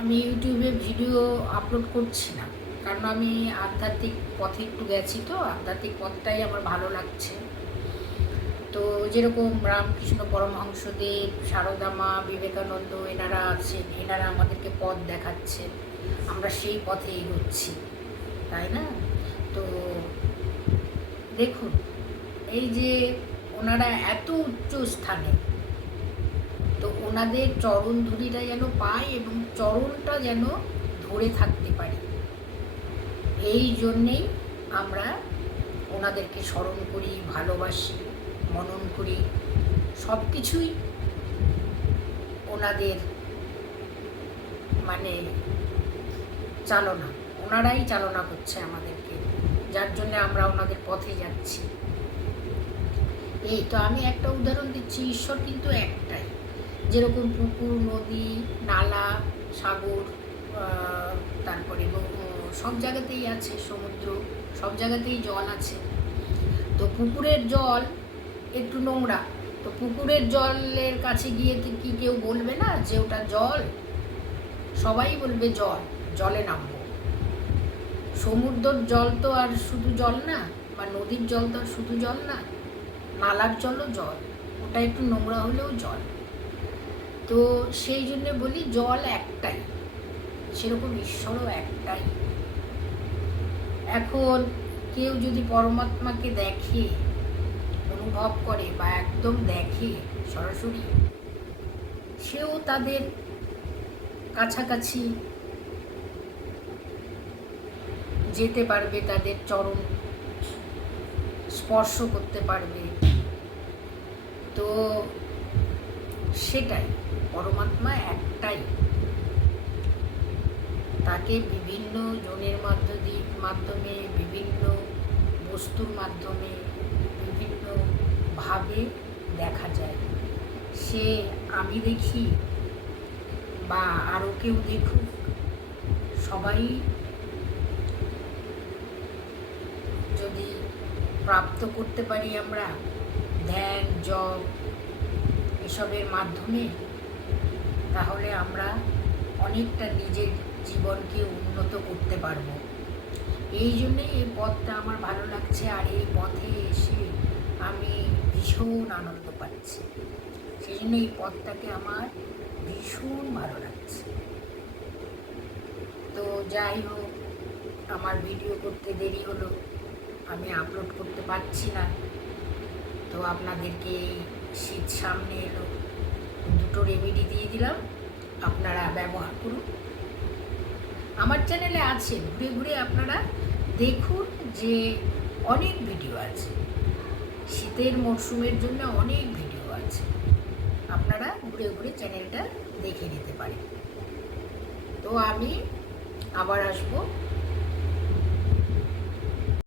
আমি ইউটিউবে video upload করছি না, কারণ আমি আধ্যাত্মিক পথে একটু গেছি, তো আধ্যাত্মিক পথটাই আমার ভালো লাগছে। তো যেরকম রামকৃষ্ণ পরমহংসদেব, সারদা মা, বিবেকানন্দ এনারা আছেন, এনারা আমাদেরকে পথ দেখাচ্ছেন, আমরা সেই পথে এগোচ্ছি, তাই না? তো দেখুন, এই যে ওনারা এত উচ্চ স্থানে, তো ওনাদের চরণ ধুলিটা যেন পাই এবং চরণটা যেন ধরে থাকতে পারি, এই জন্যেই আমরা ওনাদেরকে স্মরণ করি, ভালোবাসি, মনন করি, সব কিছুই ওনাদের মানে চালনা, ওনারাই চালনা করছে আমাদেরকে, যার জন্য আমরা ওনাদের পথে যাচ্ছি। এই তো আমি একটা উদাহরণ দিচ্ছি, ঈশ্বর কিন্তু একটাই। যেরকম পুকুর, নদী, নালা, সাগর, তারপরে সব জায়গাতেই আছে, সমুদ্র, সব জায়গাতেই জল আছে। তো পুকুরের জল একটু নোংরা, তো পুকুরের জলের কাছে গিয়ে কি কেউ বলবে না যে ওটা জল? সবাই বলবে জল, জলে নামবো। সমুদ্রের জল তো আর শুধু জল না, বা নদীর জল তো আর শুধু জল না, নালার জলও জল, ওটা একটু নোংরা হলেও জল। তো সেই জন্যে বলি জল একটাই, সেরকম ঈশ্বরও একটাই। এখন কেউ যদি পরমাত্মাকে দেখে, অনুভব করে, বা একদম দেখে সরাসরি, সেও তাদের কাছাকাছি যেতে পারবে, তাদের চরণ স্পর্শ করতে পারবে। তো সেটাই, পরমাত্মা একটাই, তাকে বিভিন্ন জনের মাধ্যমে, বিভিন্ন বস্তুর মাধ্যমে, বিভিন্নভাবে দেখা যায়। সে আমি দেখি বা আরও কেউ দেখুক, সবাই যদি প্রাপ্ত করতে পারি আমরা ধ্যান, জপ এসবের মাধ্যমে, তাহলে আমরা অনেকটা নিজের জীবনকে উন্নত করতে পারব। এই জন্যে এই পথটা আমার ভালো লাগছে, আর এই পথে এসে আমি ভীষণ আনন্দ পাচ্ছি। সেই জন্য এই পথটাকে আমার ভীষণ ভালো লাগছে। তো যাই হোক, আমার ভিডিও করতে দেরি হলো, আমি আপলোড করতে পারছি না। তো আপনাদেরকে শীত সামনে এলো, দুটো রেমেডি দিয়ে দিলাম, আপনারা ব্যবহার করুন। আমার চ্যানেলে আছে, ঘুরে ঘুরে আপনারা দেখুন যে অনেক ভিডিও আছে, শীতের মরশুমের জন্য অনেক ভিডিও আছে, আপনারা ঘুরে ঘুরে চ্যানেলটা দেখে নিতে পারেন। তো আমি আবার আসবো